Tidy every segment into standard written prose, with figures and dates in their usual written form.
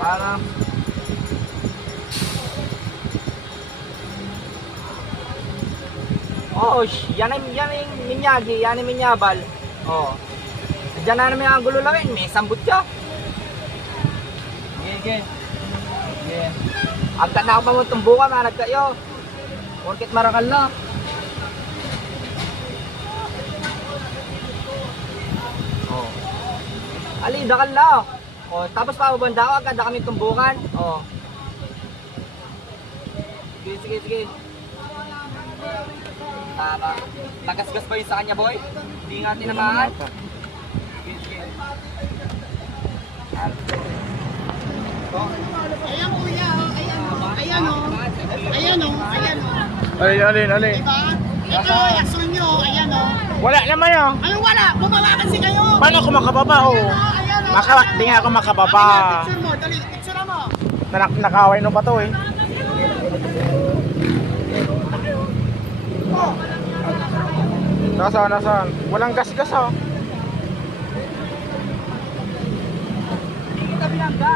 Para oh, yan yung minyagi, yan yung minyabal. Oh. Diyan na namin ang gulo lang, may sambut ka. Sige. Sige. Agad na ako pa mo tumbukan, manag kayo. Porkit marakal na. Oh. Ali, dakal na. Oh, tapos pababanda ako, agad na kami tumbukan. Oh. Sige. Tama. Tagasgas ba yun sa kanya, boy? Hindi nga tinamaan. Sige. Ayan kuya, ayan o. Ayan o. Alin. Diba? Ito, action nyo, ayan o. Wala naman oh. Anong wala? Bumaba kasi kayo. Paano ako makababa oh? Ayan o. Di nga ako makababa. Picture mo, dali, picture mo. Nakaway no pa to eh. Nasaan? Walang gas-gas oh. Hindi kita binangga.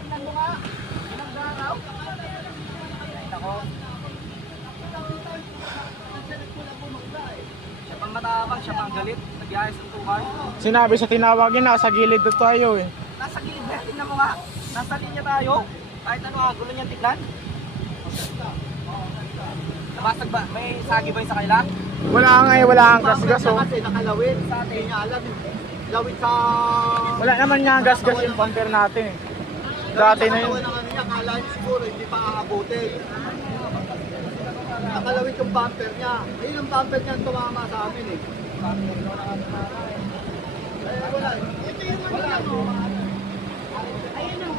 Tingnan mo nga. Binangga raw. Nakita ko. Siya pang matapang, siya pang galit. Nagyayos ng tukay. Sinabi sa tinawagin na sa gilid na tayo eh. Nasa gilid na, tingnan mo nga. Nasa linya tayo. Kahit ano ang gulo niyan tignan. Nabasag ba? May sagi ba yung sa kanila? Wala ang gas-gas oh. Kasi nakalawit sa atin. Alam, lawit sa... Wala naman nga gas-gas yung bumper natin eh. Dati na yun. Akala niya siguro hindi pa aabutin. Nakalawit yung bumper niya. Ayun ang bumper niya tumama sa amin eh. Wala. Ito yung ano. Ayun ang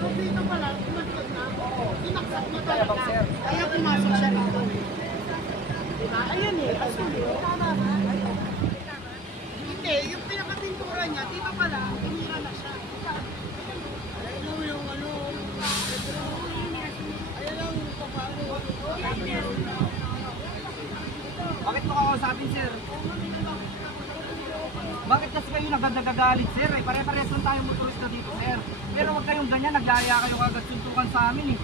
so dito pala, tumatod na. Sinaksak na talaga. Kaya pumasok siya dito. Diba? Ayun eh. Tama ba? Hindi, yung pinakapintura niya, di ba pala, tumira na siya. Ayun yung ano, ayun lang papalo. Bakit mo kakausapin, sir? Bakit kasi kayo nagagalit, sir? Eh, pare-pares lang tayong motorista dito, sir. Pero huwag kayong ganyan, nagyaya kayo kagad suntukan sa amin eh.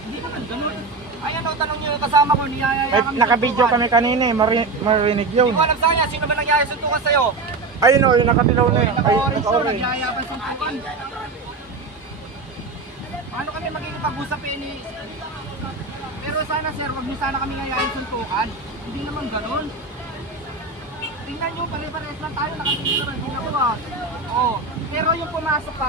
Hindi naman ganun. Ayan o, tanong nyo yung kasama ko, niyayaya Ay, kami naka-video suntukan. kami kanina eh, marinig yun. Hindi ko alam sa kanya, sino ba nangyaya suntukan sa'yo? Ayun oh, yung nakatilaw na eh. Ay, Naka-orange to, naka-orange. nagyaya pa suntukan. Paano kami magkikipag-usap eh ni... Pero sana sir, wag niyo sana kami ngayain suntukan. Hindi naman ganun. Tingnan nyo, pare-pares lang tayo, nakatingin naman din ako ah. Oo. Pero yung pumasok pa,